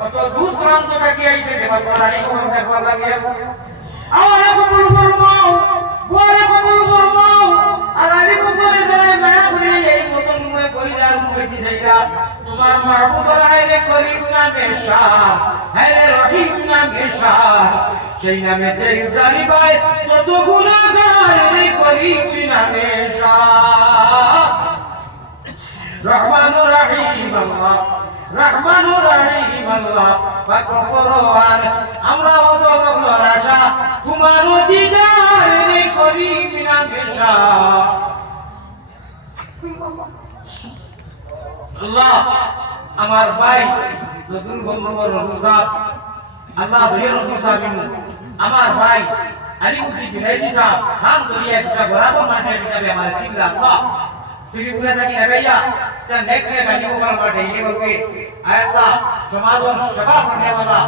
কত দূর দূরান্ত থেকে আইছে দেবা তোমার কোন দেখবা লাগে আমারে কবুল ফরমাও বুয়ারে কবুল ফরমাও আর আলী কবুলে যারা মায়া করে এই মত সময় কইলার কইতে যাইরা তোমার মাহবুবুর আইলে করিম নামে শাহ হায়রে রহিম নামে শাহ সেই নামে যেই উদারি ভাই কত গুনাহগার রে করিম নামে শাহ রহমানুর রহিম আল্লাহ রহমানুর রহিম আল্লাহ পাক পরওয়ার আমরা অত বড় আশা তোমার দিদার রে করিম নামে শাহ আল্লাহ আমার ভাই নতুন বন্ধুবর রফিসাব আল্লাহ ভাইয়ের রফিসাব আমার ভাই আলিউদ্দিন জুনাইদি সাহেব খান দরিয়া একটা বরাবর মাঠে কিতাবে আমার সিংলা আল্লাহ তুমি পুরা থাকি লাগাইয়া তা নেকনে গালি ওকাল মাঠে এই বলবে আয় আল্লাহ সমাজের সেবা করতে वाला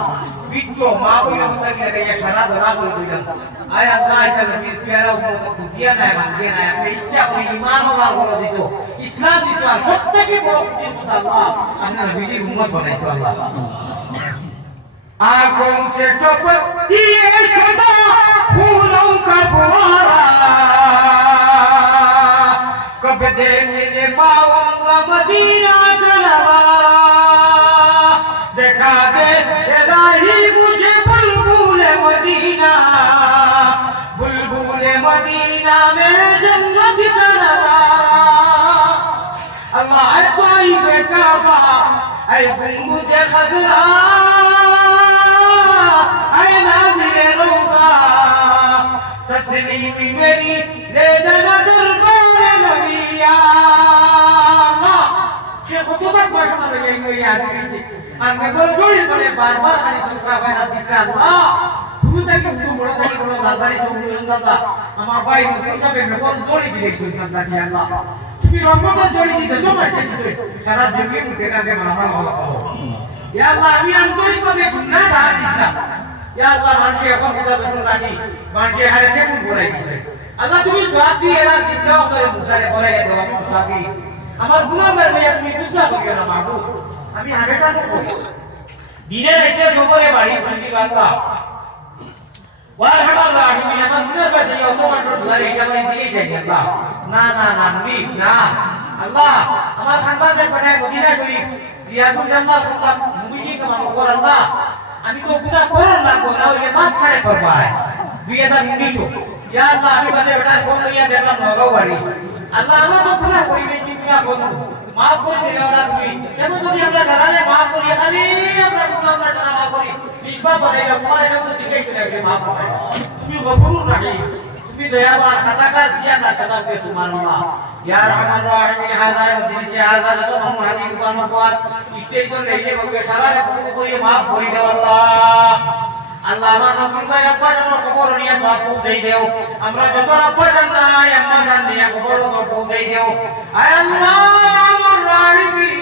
বিদ্য মা বইনা হতা কি লাগাইয়া সারা ধরা করে দিলেন আয় আল্লাহ এটা নবীর প্যারা উপর খুঁজিয়া নাই মানবে না আপনি ইচ্ছা করে ঈমান ওয়ার করে দিছো ইসলাম দিছো আর সবথেকে বড় খুশির কথা আল্লাহ আপনি নবীর উম্মত বানাইছো আল্লাহ आंखों से टपकती है सदा फूलों का फुहारा कब देखने पाऊंगा मदीना का नजारा देखा दे इलाही मुझे बुलबुल मदीना में जन्नत का नजारा अल्लाह ऐ ताइब काबा ऐ गुंबद खजरा तस्लीमी मेरी ले जाना दरबार नबिया अल्लाह के কত তক ভাষণ হবে এই নই আদি গেছে আর মেগর জড়ি করে বারবার খালি সুখা হয় না দিতে আল্লাহ তুমি তাকে পুরো বড় তাকে বড় দাদারি তুমি দাদা আমার ভাই নতুন যাবে মেগর জড়ি দিলে সুলতান দাদি আল্লাহ তুমি রহমতের জড়ি দিতে জমা দিতে সারা জমি উঠে কাটে মামা ভালো ইয়া আল্লাহ আমি আন্তরিকভাবে গুনাহগার দিলাম ইয়া আল্লাহ মানুষ এখন বুঝা দোষণ কাটি মানুষ হারে টেবুল পড়াই দিছে আল্লাহ তুমি সওয়াব দিয়ে এর দিতে করে বুঝারে পড়াই দাও আমি মুসাফি আমার গুনাহ হয়েছে তুমি দুসরা করিও না মাহবুব আমি হামেশা তো দিনে রাতে সবরে বাড়ি চলি বাবা ওয়ার হামাল রাহিমিন আমার গুনাহ হয়েছে অত মাত্র বুঝারে এটা বাড়ি দিয়েই যাই আল্লাহ না না না মুনিব না আল্লাহ আমার খানদান যে পাঠায় মদিনা শরীফ রিয়াজুল জান্নাত খানদান মুমিজি কামান কর আল্লাহ আমি তো গুনাহ করন না গো না ওই মাছ ছাড়ে করবাই 2019 ইয়া আল্লাহ আমি বাজে বেটা ফোন লইয়া দেখলাম নগাঁও বাড়ি আল্লাহ আমরা তো গুনাহ করি নাই চিন্তা করো maaf করে দিলে ওরা তুমি এমন যদি আমরা সারালে maaf করি খালি আমরা গুনাহ আমরা টানা maaf করি নিষ্পাপ বাজাইলা তোমার এটা তো দিকেই চলে আসবে maaf করে তুমি গফুর রাখি তুমি দয়াবান খাতাকার সিয়াদা খাতাকে তোমার মা ইয়া রহমান রহিম হাজার মজলিসে হাজার তো মানুষ হাজির উপানো পথ স্টেশন রেখে বলবে সারালে করি maaf করে দাও আল্লাহ আল্লাহ আমার নতুন ভাই আব্বা জান খবর নিয়ে সব পৌঁছাই দেও আমরা যত আব্বা জান নাই আম্মা জান নিয়ে খবর সব পৌঁছাই দেও আয় আল্লাহ আমার রাহিমিন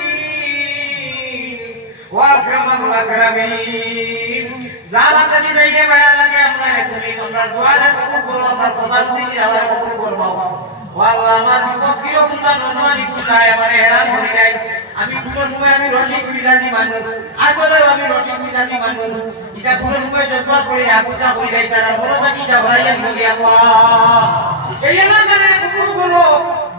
ওয়া আকরামাল আকরামিন জানা যদি যাইতে মায়া লাগে আমরা তুমি আমরা দোয়া কবুল করো আমরা কথা দিই আবার কবুল করবাও আল্লাহ আমার বিপক্ষীর উন্নতা ননমানি কুতায় আমারে হেরান করে নাই আমি কোনো সময় আমি রশিদ মিজাজি মানুষ আসলে আমি রশিদ মিজাজি মানুষ এটা কোনো সময় জজবাত করে আকুচা করে নাই তার বড় থাকি জাবরাইয়া নিয়ে আল্লাহ এই না জানে কবুল করো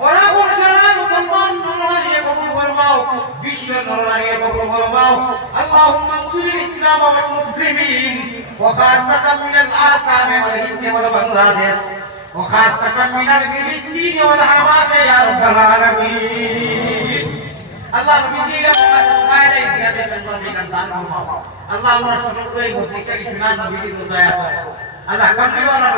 বরাবর সারা মুসলমান নরনারীকে কবুল ফরমাও বিশ্ব নরনারীকে কবুল ফরমাও আল্লাহুম্মা মুসলিল ইসলাম ওয়াল মুসলিমিন ওয়া খাসাতাম মিনাল আসাম ওয়াল হিন্দ ওয়াল বাংলাদেশ وخاصة من الفلسطين والحماس يا رب العالمين الله بيزيد ما عليك يا سيد المسيح الدان الله امر شكر لي وتسكي شنان نبي الله الله كم لي وانا